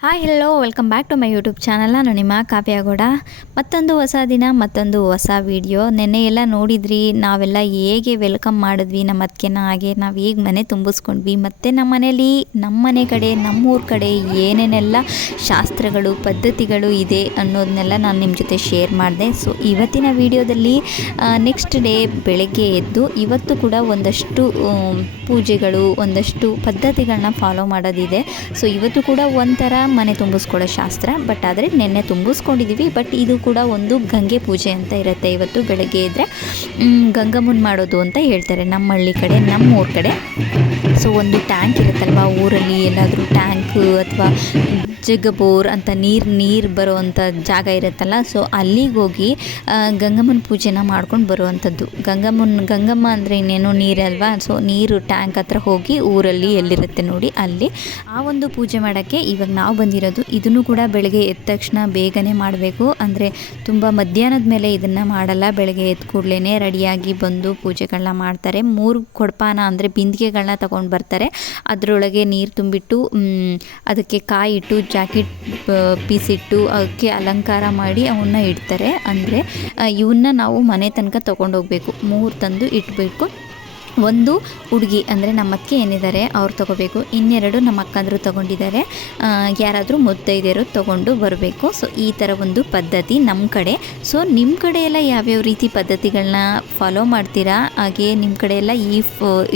Hi hello welcome back to my YouTube channel. ನಾನು ನಿಮ್ಮ ಕಾವ್ಯಗೌಡ. ಮತ್ತೊಂದು ಹೊಸ ದಿನ, ಮತ್ತೊಂದು ಹೊಸ ವಿಡಿಯೋ. ನೆನ್ನೆ ಎಲ್ಲ ನೋಡಿದ್ರಿ, ನಾವೆಲ್ಲ ಹೇಗೆ ವೆಲ್ಕಮ್ ಮಾಡಿದ್ವಿ ನಮ್ಮ ಅದಕ್ಕೆನ, ಹಾಗೆ ನಾವು ಹೇಗೆ ಮನೆ ತುಂಬಿಸ್ಕೊಂಡ್ವಿ, ಮತ್ತು ನಮ್ಮ ಮನೇಲಿ ನಮ್ಮ ಮನೆ ಕಡೆ ನಮ್ಮೂರ ಕಡೆ ಏನೇನೆಲ್ಲ ಶಾಸ್ತ್ರಗಳು ಪದ್ಧತಿಗಳು ಇದೆ ಅನ್ನೋದನ್ನೆಲ್ಲ ನಾನು ನಿಮ್ಮ ಜೊತೆ ಶೇರ್ ಮಾಡಿದೆ. ಸೊ ಇವತ್ತಿನ ವಿಡಿಯೋದಲ್ಲಿ ನೆಕ್ಸ್ಟ್ ಡೇ ಬೆಳಗ್ಗೆ ಎದ್ದು ಇವತ್ತು ಕೂಡ ಒಂದಷ್ಟು ಪೂಜೆಗಳು, ಒಂದಷ್ಟು ಪದ್ಧತಿಗಳನ್ನ ಫಾಲೋ ಮಾಡೋದಿದೆ. ಸೊ ಇವತ್ತು ಕೂಡ ಒಂಥರ ಮನೆ ತುಂಬಿಸ್ಕೊಳ್ಳೋ ಶಾಸ್ತ್ರ, ಬಟ್ ಆದರೆ ನೆನ್ನೆ ತುಂಬಿಸ್ಕೊಂಡಿದ್ದೀವಿ. ಬಟ್ ಇದು ಕೂಡ ಒಂದು ಗಂಗೆ ಪೂಜೆ ಅಂತ ಇರುತ್ತೆ. ಇವತ್ತು ಬೆಳಗ್ಗೆ ಇದ್ದರೆ ಗಂಗಮ್ಮನ ಮಾಡೋದು ಅಂತ ಹೇಳ್ತಾರೆ ನಮ್ಮ ಹಳ್ಳಿ ಕಡೆ, ನಮ್ಮ ಊರ ಕಡೆ. ಸೊ ಒಂದು ಟ್ಯಾಂಕ್ ಇರುತ್ತಲ್ವ ಊರಲ್ಲಿ, ಎಲ್ಲಾದರೂ ಟ್ಯಾಂಕ್ ಅಥವಾ ಜಗ್ಗಬೋರ್ ಅಂತ ನೀರು ಬರುವಂಥ ಜಾಗ ಇರುತ್ತಲ್ಲ, ಸೊ ಅಲ್ಲಿಗೆ ಹೋಗಿ ಗಂಗಮ್ಮನ ಪೂಜೆನ ಮಾಡ್ಕೊಂಡು ಬರುವಂಥದ್ದು. ಗಂಗಮ್ಮ ಅಂದರೆ ಇನ್ನೇನು ನೀರಲ್ವಾ, ಸೊ ನೀರು ಟ್ಯಾಂಕ್ ಹತ್ರ ಹೋಗಿ ಊರಲ್ಲಿ ಎಲ್ಲಿರುತ್ತೆ ನೋಡಿ ಅಲ್ಲಿ ಆ ಒಂದು ಪೂಜೆ ಮಾಡೋಕ್ಕೆ ಇವಾಗ ನಾವು ಬಂದಿರೋದು. ಇದನ್ನು ಕೂಡ ಬೆಳಗ್ಗೆ ಎದ್ದ ತಕ್ಷಣ ಬೇಗನೆ ಮಾಡಬೇಕು, ಅಂದರೆ ತುಂಬ ಮಧ್ಯಾಹ್ನದ ಮೇಲೆ ಇದನ್ನು ಮಾಡಲ್ಲ. ಬೆಳಗ್ಗೆ ಎದ್ದ ಕೂಡಲೇ ರೆಡಿಯಾಗಿ ಬಂದು ಪೂಜೆಗಳನ್ನ ಮಾಡ್ತಾರೆ. 3 ಕೊಡಪಾನ ಅಂದರೆ ಬಿಂದಿಗೆಗಳನ್ನ ತಗೊಂಡು ಬರ್ತಾರೆ. ಅದರೊಳಗೆ ನೀರು ತುಂಬಿಟ್ಟು ಅದಕ್ಕೆ ಕಾಯಿ ಇಟ್ಟು ಜಾಕೆಟ್ ಪೀಸಿಟ್ಟು ಅದಕ್ಕೆ ಅಲಂಕಾರ ಮಾಡಿ ಅವನ್ನ ಇಡ್ತಾರೆ. ಅಂದರೆ ಇವನ್ನ ನಾವು ಮನೆ ತನಕ ತೊಗೊಂಡೋಗ್ಬೇಕು. 3 ತಂದು ಇಟ್ಬೇಕು. 1 ಹುಡುಗಿ ಅಂದರೆ ನಮ್ಮ ಅಕ್ಕೆ ಏನಿದ್ದಾರೆ ಅವ್ರು ತೊಗೋಬೇಕು, 2 ನಮ್ಮ ಅಕ್ಕಂದರು ತೊಗೊಂಡಿದ್ದಾರೆ, ಯಾರಾದರೂ ಮುತ್ತೈದೆಯರು ತೊಗೊಂಡು ಬರಬೇಕು. ಸೊ ಈ ಥರ ಒಂದು ಪದ್ಧತಿ ನಮ್ಮ ಕಡೆ. ಸೊ ನಿಮ್ಮ ಕಡೆ ಎಲ್ಲ ಯಾವ್ಯಾವ ರೀತಿ ಪದ್ಧತಿಗಳನ್ನ ಫಾಲೋ ಮಾಡ್ತೀರಾ, ಹಾಗೆ ನಿಮ್ಮ ಕಡೆ ಎಲ್ಲ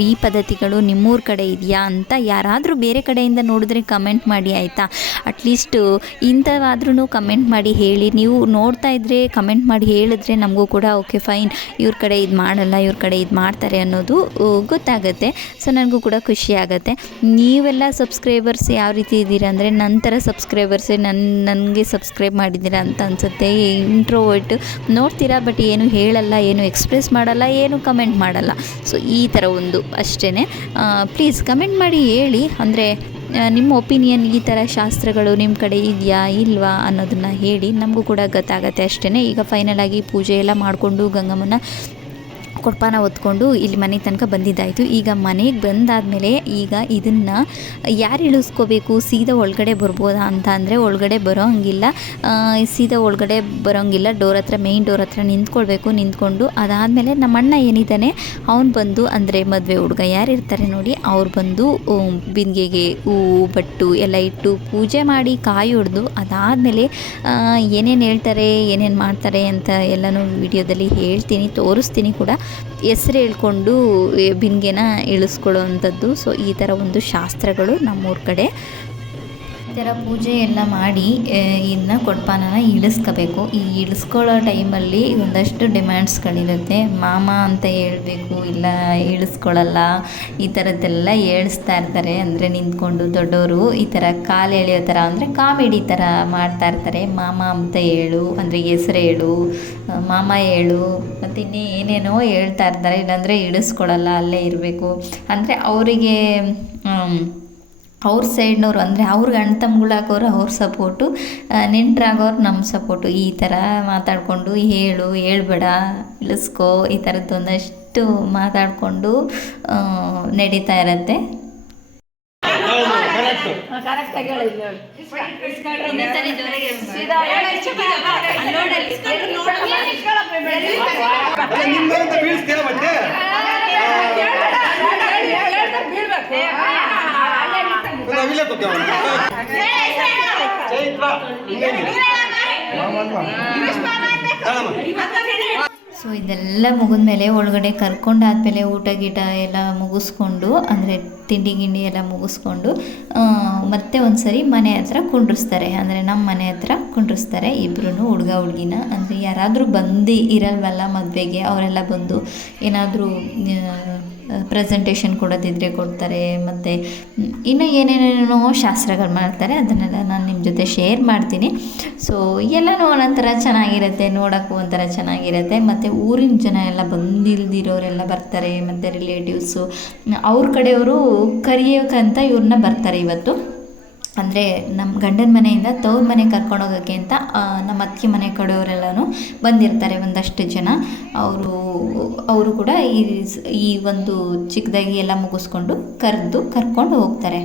ಈ ಪದ್ಧತಿಗಳು ನಿಮ್ಮೂರ ಕಡೆ ಇದೆಯಾ ಅಂತ ಯಾರಾದರೂ ಬೇರೆ ಕಡೆಯಿಂದ ನೋಡಿದ್ರೆ ಕಮೆಂಟ್ ಮಾಡಿ ಆಯಿತಾ. ಅಟ್ಲೀಸ್ಟ್ ಇಂಥವಾದ್ರೂ ಕಮೆಂಟ್ ಮಾಡಿ ಹೇಳಿ. ನೀವು ನೋಡ್ತಾ ಇದ್ದರೆ ಕಮೆಂಟ್ ಮಾಡಿ ಹೇಳಿದ್ರೆ ನಮಗೂ ಕೂಡ ಓಕೆ ಫೈನ್, ಇವ್ರ ಕಡೆ ಇದು ಮಾಡಲ್ಲ, ಇವ್ರ ಕಡೆ ಇದು ಮಾಡ್ತಾರೆ ಅನ್ನೋದು ಗೊತ್ತಾಗುತ್ತೆ. ಸೊ ನನಗೂ ಕೂಡ ಖುಷಿ ಆಗುತ್ತೆ. ನೀವೆಲ್ಲ ಸಬ್ಸ್ಕ್ರೈಬರ್ಸ್ ಯಾವ ರೀತಿ ಇದ್ದೀರಾ ಅಂದರೆ ನಂತರ ಸಬ್ಸ್ಕ್ರೈಬರ್ಸೇ ನನಗೆ ಸಬ್ಸ್ಕ್ರೈಬ್ ಮಾಡಿದ್ದೀರಾ ಅಂತ ಅನಿಸುತ್ತೆ. ಇಂಟ್ರೋವರ್ಟ್ ನೋಡ್ತೀರಾ, ಬಟ್ ಏನು ಹೇಳಲ್ಲ, ಏನು ಎಕ್ಸ್ಪ್ರೆಸ್ ಮಾಡಲ್ಲ, ಏನು ಕಮೆಂಟ್ ಮಾಡಲ್ಲ. ಸೊ ಈ ಥರ ಒಂದು ಅಷ್ಟೇ. ಪ್ಲೀಸ್ ಕಮೆಂಟ್ ಮಾಡಿ ಹೇಳಿ, ಅಂದರೆ ನಿಮ್ಮ ಒಪಿನಿಯನ್, ಈ ಥರ ಶಾಸ್ತ್ರಗಳು ನಿಮ್ಮ ಕಡೆ ಇದೆಯಾ ಇಲ್ವಾ ಅನ್ನೋದನ್ನು ಹೇಳಿ, ನಮಗೂ ಕೂಡ ಗೊತ್ತಾಗತ್ತೆ ಅಷ್ಟೇ. ಈಗ ಫೈನಲ್ ಆಗಿ ಪೂಜೆ ಎಲ್ಲ ಮಾಡಿಕೊಂಡು ಗಂಗಮ್ಮನ ಕೊಡಪಾನ ಹೊತ್ಕೊಂಡು ಇಲ್ಲಿ ಮನೆ ತನಕ ಬಂದಿದ್ದಾಯಿತು. ಈಗ ಮನೆಗೆ ಬಂದಾದಮೇಲೆ ಈಗ ಇದನ್ನು ಯಾರು ಇಳಿಸ್ಕೋಬೇಕು, ಸೀದಾ ಒಳಗಡೆ ಬರ್ಬೋದಾ ಅಂತ ಅಂದರೆ ಒಳಗಡೆ ಬರೋಂಗಿಲ್ಲ, ಸೀದಾ ಒಳಗಡೆ ಬರೋಂಗಿಲ್ಲ. ಮೇಯ್ನ್ ಡೋರ್ ಹತ್ರ ನಿಂತ್ಕೊಂಡು ಅದಾದಮೇಲೆ ನಮ್ಮ ಅಣ್ಣ ಏನಿದ್ದಾನೆ ಅವ್ನು ಬಂದು, ಅಂದರೆ ಮದುವೆ ಹುಡುಗ ಯಾರು ಇರ್ತಾರೆ ನೋಡಿ, ಅವ್ರು ಬಂದು ಬಿಂದಿಗೆಗೆ ಹೂವು ಬಟ್ಟು ಎಲ್ಲ ಇಟ್ಟು ಪೂಜೆ ಮಾಡಿ ಕಾಯಿ ಹೊಡೆದು ಅದಾದಮೇಲೆ ಏನೇನು ಹೇಳ್ತಾರೆ, ಏನೇನು ಮಾಡ್ತಾರೆ ಅಂತ ಎಲ್ಲನೂ ವಿಡಿಯೋದಲ್ಲಿ ಹೇಳ್ತೀನಿ, ತೋರಿಸ್ತೀನಿ ಕೂಡ. ಹೆಸ್ರು ಹೇಳ್ಕೊಂಡು ಬಿಂದಿಗೆನ ಇಳಿಸ್ಕೊಳ್ಳೋ ಅಂಥದ್ದು. ಸೊ ಈ ಥರ ಒಂದು ಶಾಸ್ತ್ರಗಳು ನಮ್ಮೂರ ಕಡೆ. ಈ ಥರ ಪೂಜೆ ಎಲ್ಲ ಮಾಡಿ ಇದನ್ನ ಕೊಡಪಾನನ ಇಳಿಸ್ಕೋಬೇಕು. ಈ ಇಳಿಸ್ಕೊಳ್ಳೋ ಟೈಮಲ್ಲಿ ಒಂದಷ್ಟು ಡಿಮ್ಯಾಂಡ್ಸ್ಗಳಿರುತ್ತೆ. ಮಾಮ ಅಂತ ಹೇಳ್ಬೇಕು, ಇಲ್ಲ ಇಳಿಸ್ಕೊಳ್ಳಲ್ಲ, ಈ ಥರದ್ದೆಲ್ಲ ಹೇಳಿಸ್ತಾ ಇರ್ತಾರೆ. ಅಂದರೆ ನಿಂತ್ಕೊಂಡು ದೊಡ್ಡವರು ಈ ಥರ ಕಾಲು ಎಳೆಯೋ ಥರ, ಅಂದರೆ ಕಾಮಿಡಿ ಥರ ಮಾಡ್ತಾ ಇರ್ತಾರೆ. ಮಾಮ ಅಂತ ಹೇಳು, ಅಂದರೆ ಹೆಸ್ರು ಹೇಳು, ಮಾಮ ಹೇಳು, ಮತ್ತು ಇನ್ನೇ ಏನೇನೋ ಹೇಳ್ತಾ ಇರ್ತಾರೆ. ಇಲ್ಲಾಂದರೆ ಇಳಿಸ್ಕೊಳ್ಳಲ್ಲ, ಅಲ್ಲೇ ಇರಬೇಕು. ಅಂದರೆ ಅವರಿಗೆ ಅವ್ರ ಸೈಡ್ನವರು, ಅಂದರೆ ಅವ್ರಿಗೆ ಅಣ್ಣ ತಮ್ಮಗಳಾಗೋರು ಅವ್ರ ಸಪೋರ್ಟು, ನೆಂಟರಾಗೋರು ನಮ್ಮ ಸಪೋರ್ಟು. ಈ ಥರ ಮಾತಾಡಿಕೊಂಡು ಹೇಳ್ಬೇಡ, ಇಳಿಸ್ಕೋ, ಈ ಥರದ್ದು ಒಂದಷ್ಟು ಮಾತಾಡಿಕೊಂಡು ನಡೀತಾ ಇರತ್ತೆ. ಸೊ ಇದೆಲ್ಲ ಮುಗಿದ್ಮೇಲೆ ಒಳಗಡೆ ಕರ್ಕೊಂಡಾದ್ಮೇಲೆ ಊಟ ಗೀಟ ಎಲ್ಲ ಮುಗಿಸ್ಕೊಂಡು, ಅಂದರೆ ತಿಂಡಿ ಗಿಂಡಿ ಎಲ್ಲ ಮುಗಿಸ್ಕೊಂಡು ಮತ್ತೆ ಒಂದು ಸರಿ ಮನೆ ಹತ್ರ ಕುಂಡ್ರಿಸ್ತಾರೆ. ಅಂದರೆ ನಮ್ಮ ಮನೆ ಹತ್ರ ಕುಂಡ್ರಿಸ್ತಾರೆ ಇಬ್ಬರೂ, ಹುಡುಗ ಹುಡುಗಿನ. ಅಂದರೆ ಯಾರಾದರೂ ಬಂದು ಇರಲ್ವಲ್ಲ ಮದುವೆಗೆ, ಅವರೆಲ್ಲ ಬಂದು ಏನಾದರೂ ಪ್ರೆಸೆಂಟೇಷನ್ ಕೊಡೋದಿದ್ರೆ ಕೊಡ್ತಾರೆ. ಮತ್ತು ಇನ್ನು ಏನೇನೇನೋ ಶಾಸ್ತ್ರಗಳು ಮಾಡ್ತಾರೆ, ಅದನ್ನೆಲ್ಲ ನಾನು ನಿಮ್ಮ ಜೊತೆ ಶೇರ್ ಮಾಡ್ತೀನಿ. ಸೊ ಎಲ್ಲನೂ ಒಂಥರ ಚೆನ್ನಾಗಿರುತ್ತೆ, ನೋಡೋಕ್ಕೂ ಒಂಥರ ಚೆನ್ನಾಗಿರುತ್ತೆ. ಮತ್ತು ಊರಿನ ಜನ ಎಲ್ಲ ಬಂದಿಲ್ದಿರೋರೆಲ್ಲ ಬರ್ತಾರೆ, ಮತ್ತು ರಿಲೇಟಿವ್ಸು ಅವ್ರ ಕಡೆಯವರು ಕರಿಯೋಕ್ಕಂತ ಇವ್ರನ್ನ ಬರ್ತಾರೆ ಇವತ್ತು. ಅಂದರೆ ನಮ್ಮ ಗಂಡನ ಮನೆಯಿಂದ ತವ್ರ ಮನೆ ಕರ್ಕೊಂಡೋಗೋಕ್ಕೆ ಅಂತ ನಮ್ಮ ಅತ್ತಿಗೆ ಮನೆ ಕಡೆಯವರೆಲ್ಲನೂ ಬಂದಿರ್ತಾರೆ ಒಂದಷ್ಟು ಜನ. ಅವರು ಕೂಡ ಈ ಒಂದು ಚಿಕ್ಕದಾಗಿ ಎಲ್ಲ ಮುಗಿಸ್ಕೊಂಡು ಕರ್ಕೊಂಡು ಹೋಗ್ತಾರೆ.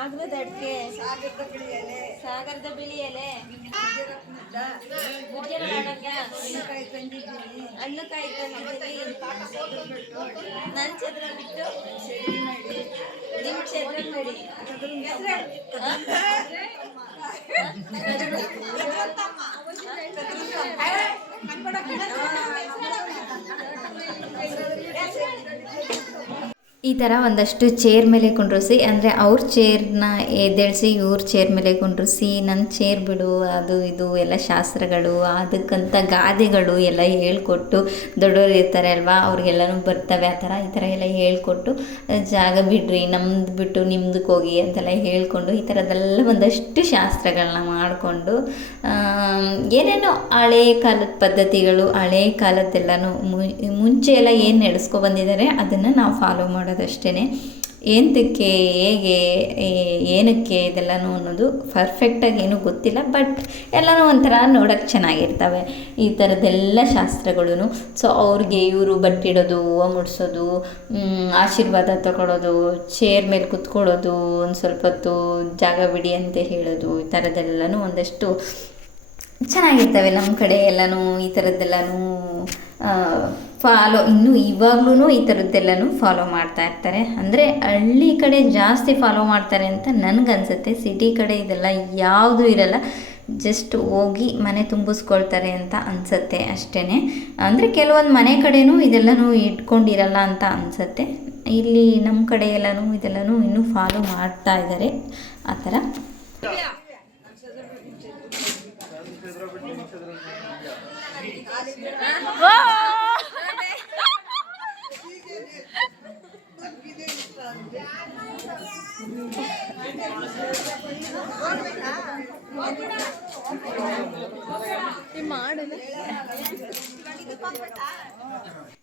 ಆಗ್ರದ ಅಡಿಕೆ, ಸಾಗರದ ಬಿಳಿ ಎಲೆ, ಹಣ್ಣುಕಾಯಿ ತಂದಿದ್ದೀನಿ. ನನ್ನ ಚದ್ರ ಬಿಟ್ಟು ನಿಮ್ಮ ಚದ್ರ ಮಾಡಿ. ಈ ಥರ ಒಂದಷ್ಟು ಚೇರ್ ಮೇಲೆ ಕುಂಡ್ರಿಸಿ, ಅಂದರೆ ಅವ್ರ ಚೇರ್ನ ಎದ್ದೇಳಿಸಿ ಇವ್ರ ಚೇರ್ ಮೇಲೆ ಕುಂಡ್ರಿಸಿ, ನನ್ನ ಚೇರ್ ಬಿಡು ಅದು ಇದು ಎಲ್ಲ ಶಾಸ್ತ್ರಗಳು, ಅದಕ್ಕಂಥ ಗಾದೆಗಳು ಎಲ್ಲ ಹೇಳ್ಕೊಟ್ಟು, ದೊಡ್ಡವರು ಇರ್ತಾರೆ ಅಲ್ವಾ ಅವ್ರಿಗೆಲ್ಲನೂ ಬರ್ತವೆ ಆ ಥರ ಈ ಥರ ಎಲ್ಲ ಹೇಳ್ಕೊಟ್ಟು, ಜಾಗ ಬಿಡ್ರಿ ನಮ್ದು ಬಿಟ್ಟು ನಿಮ್ದಕ್ಕೆ ಹೋಗಿ ಅಂತೆಲ್ಲ ಹೇಳ್ಕೊಂಡು ಈ ಥರದ್ದೆಲ್ಲ ಒಂದಷ್ಟು ಶಾಸ್ತ್ರಗಳನ್ನ ಮಾಡಿಕೊಂಡು ಏನೇನೋ ಹಳೇ ಕಾಲದ ಪದ್ಧತಿಗಳು, ಹಳೇ ಕಾಲದ್ದೆಲ್ಲನೂ ಮುಂಚೆ ಎಲ್ಲ ಏನು ನಡೆಸ್ಕೊ ಬಂದಿದ್ದಾರೆ ಅದನ್ನು ನಾವು ಫಾಲೋ ಮಾಡೋದಷ್ಟೇ. ಎಂತಕ್ಕೆ, ಹೇಗೆ, ಏನಕ್ಕೆ ಇದೆಲ್ಲನೂ ಅನ್ನೋದು ಪರ್ಫೆಕ್ಟಾಗಿ ಏನೂ ಗೊತ್ತಿಲ್ಲ, ಬಟ್ ಎಲ್ಲನೂ ಒಂಥರ ನೋಡೋಕ್ಕೆ ಚೆನ್ನಾಗಿರ್ತವೆ ಈ ಥರದ್ದೆಲ್ಲ ಶಾಸ್ತ್ರಗಳೂ. ಸೊ ಅವ್ರಿಗೆ ಇವರು ಬಟ್ಟಿಡೋದು, ಹೂವು ಮುಡಿಸೋದು, ಆಶೀರ್ವಾದ ತಗೊಳ್ಳೋದು, ಚೇರ್ ಮೇಲೆ ಕುತ್ಕೊಳ್ಳೋದು, ಒಂದು ಸ್ವಲ್ಪ ಹೊತ್ತು ಜಾಗ ಬಿಡಿ ಅಂತ ಹೇಳೋದು, ಈ ಥರದ್ದೆಲ್ಲನೂ ಒಂದಷ್ಟು ಚೆನ್ನಾಗಿರ್ತವೆ. ನಮ್ಮ ಕಡೆ ಎಲ್ಲನೂ ಈ ಥರದ್ದೆಲ್ಲನೂ ಇನ್ನೂ ಇವಾಗ್ಲೂ ಈ ಥರದ್ದೆಲ್ಲನೂ ಫಾಲೋ ಮಾಡ್ತಾ ಇರ್ತಾರೆ. ಅಂದರೆ ಹಳ್ಳಿ ಕಡೆ ಜಾಸ್ತಿ ಫಾಲೋ ಮಾಡ್ತಾರೆ ಅಂತ ನನಗನ್ಸುತ್ತೆ. ಸಿಟಿ ಕಡೆ ಇದೆಲ್ಲ ಯಾವುದೂ ಇರಲ್ಲ, ಜಸ್ಟ್ ಹೋಗಿ ಮನೆ ತುಂಬಿಸ್ಕೊಳ್ತಾರೆ ಅಂತ ಅನಿಸುತ್ತೆ ಅಷ್ಟೇ. ಅಂದರೆ ಕೆಲವೊಂದು ಮನೆ ಕಡೆನೂ ಇದೆಲ್ಲನೂ ಇಟ್ಕೊಂಡಿರಲ್ಲ ಅಂತ ಅನಿಸುತ್ತೆ. ಇಲ್ಲಿ ನಮ್ಮ ಕಡೆ ಎಲ್ಲನೂ ಇದೆಲ್ಲನೂ ಇನ್ನೂ ಫಾಲೋ ಮಾಡ್ತಾ ಇದ್ದಾರೆ ಆ ಥರ.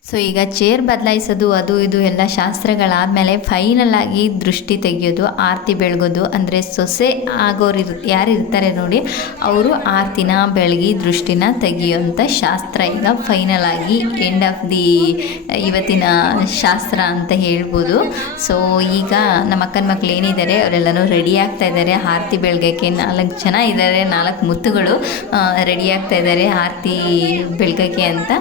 ಸೊ ಈಗ ಚೇರ್ ಬದಲಾಯಿಸೋದು ಅದು ಇದು ಎಲ್ಲ ಶಾಸ್ತ್ರಗಳಾದಮೇಲೆ ಫೈನಲ್ ಆಗಿ ದೃಷ್ಟಿ ತೆಗೆಯೋದು, ಆರತಿ ಬೆಳಗೋದು. ಅಂದರೆ ಸೊಸೆ ಆಗೋರು ಯಾರು ಇರ್ತಾರೆ ನೋಡಿ, ಅವರು ಆರತಿನ ಬೆಳಗಿ ದೃಷ್ಟಿನ ತೆಗಿಯೋಂಥ ಶಾಸ್ತ್ರ ಈಗ ಫೈನಲ್ ಆಗಿ ಎಂಡ್ ಆಫ್ ದಿ ಇವತ್ತಿನ ಶಾಸ್ತ್ರ ಅಂತ ಹೇಳ್ಬೋದು. ಸೊ ಈಗ ನಮ್ಮ ಅಕ್ಕನ ಮಕ್ಳು ಏನಿದ್ದಾರೆ ಅವರೆಲ್ಲನೂ ರೆಡಿ ಆಗ್ತಾ ಇದ್ದಾರೆ ಆರತಿ ಬೆಳಗಕ್ಕೆ. 4 ಜನ ಇದ್ದಾರೆ, 4 ಮುತ್ತುಗಳು ರೆಡಿ ಆಗ್ತಾ ಇದ್ದಾರೆ ಆರತಿ ಬೆಳಗಕ್ಕೆ ಅಂತ.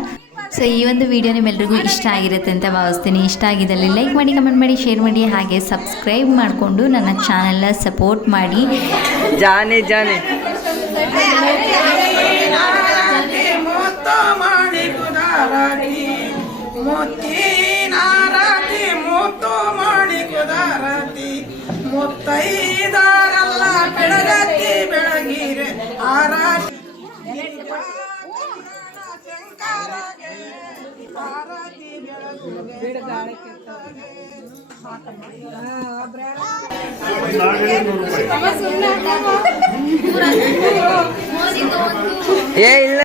ಸೊ ಈ ಒಂದು ವಿಡಿಯೋ ನಿಮ್ಮೆಲ್ರಿಗೂ ಇಷ್ಟ ಆಗಿರುತ್ತೆ ಅಂತ ಭಾವಿಸ್ತೀನಿ. ಇಷ್ಟ ಆಗಿದ್ದಲ್ಲಿ ಲೈಕ್ ಮಾಡಿ, ಕಮೆಂಟ್ ಮಾಡಿ, ಶೇರ್ ಮಾಡಿ, ಹಾಗೆ ಸಬ್ಸ್ಕ್ರೈಬ್ ಮಾಡಿಕೊಂಡು ನನ್ನ ಚಾನೆಲ್ನ ಸಪೋರ್ಟ್ ಮಾಡಿ. ಜಾನೆ ಜಾನೆ ಬೆಳಗಿರೆ ಆರಾಟಿ ಏ ಇಲ್ಲ